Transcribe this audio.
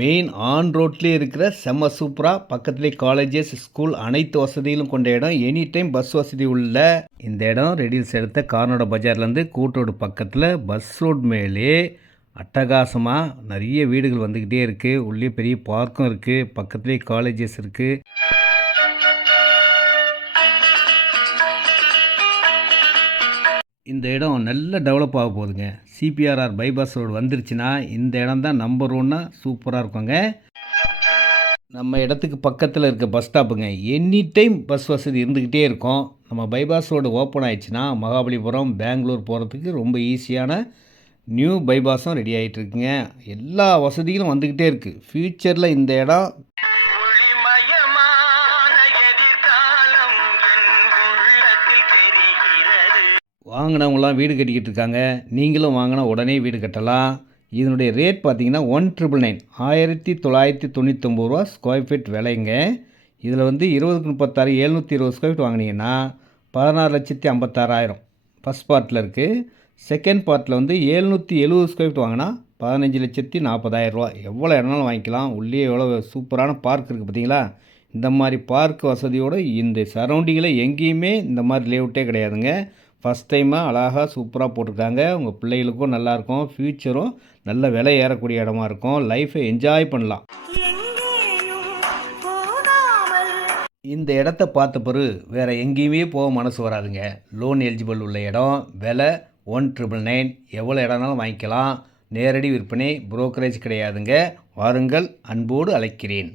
Main on ரோட்லேயே இருக்கிற செம்ம சூப்பராக பக்கத்துலேயே காலேஜஸ் ஸ்கூல் அனைத்து வசதிகளும் கொண்ட இடம். எனி டைம் பஸ் வசதி உள்ள இந்த இடம் ரெடில்ஸ் எடுத்த கார்னோட பஜார்லேருந்து கூட்டோடு பக்கத்தில் பஸ் ரோட் மேலே அட்டகாசமாக நிறைய வீடுகள் வந்துக்கிட்டே இருக்குது. உள்ளே பெரிய பார்க்கும் இருக்குது, பக்கத்துலேயே காலேஜஸ் இருக்குது. இந்த இடம் நல்ல டெவலப் ஆக போகுதுங்க. சிபிஆர்ஆர் பைபாஸ் ரோடு வந்துருச்சுன்னா இந்த இடம் தான் நம்பர் 1 சூப்பராக இருக்குங்க. நம்ம இடத்துக்கு பக்கத்தில் இருக்க பஸ் ஸ்டாப்புங்க. எனி டைம் பஸ் வசதி இருந்துக்கிட்டே இருக்கும். நம்ம பைபாஸ் ரோடு ஓப்பன் ஆயிடுச்சுன்னா மகாபலிபுரம் பெங்களூர் போகிறதுக்கு ரொம்ப ஈஸியான நியூ பைபாஸும் ரெடி ஆகிட்டு இருக்குங்க. எல்லா வசதிகளும் வந்துக்கிட்டே இருக்குது. ஃப்யூச்சரில் இந்த இடம் வாங்கினவங்களாம் வீடு கட்டிக்கிட்டு இருக்காங்க. நீங்களும் வாங்கினா உடனே வீடு கட்டலாம். இதனுடைய ரேட் பார்த்தீங்கன்னா 1999 1999 ரூபா ஸ்கொயர் ஃபீட் விலைங்க. இதில் வந்து 20க்கு 36 720 ஸ்கொயர் ஃபீட் வாங்கினீங்கன்னா 16,56,000 ஃபஸ்ட் பார்ட்டில் இருக்குது. செகண்ட் பார்ட்டில் வந்து 770 ஸ்கொயர் ஃபீட் வாங்கினா 15,40,000 ரூபா. எவ்வளோ இடம்னாலும் வாங்கிக்கலாம். உள்ளே எவ்வளோ சூப்பரான பார்க் இருக்குது பார்த்தீங்களா. இந்த மாதிரி பார்க் வசதியோடு இந்த சரௌண்டிங்கில் எங்கேயுமே இந்த மாதிரி லேஅவுட்டே கிடையாதுங்க. ஃபஸ்ட் டைமாக அழகாக சூப்பராக போட்டிருக்காங்க. உங்கள் பிள்ளைகளுக்கும் நல்லாயிருக்கும். ஃப்யூச்சரும் நல்ல விலை ஏறக்கூடிய இடமா இருக்கும். லைஃப்பை என்ஜாய் பண்ணலாம். இந்த இடத்த பார்த்த பிறகு வேறு எங்கேயுமே போக மனசு வராதுங்க. லோன் எலிஜிபிள் உள்ள இடம். விலை 1999. எவ்வளோ இடம்னாலும் வாங்கிக்கலாம். நேரடி விற்பனை, புரோக்கரேஜ் கிடையாதுங்க. வாருங்கள், அன்போடு அழைக்கிறேன்.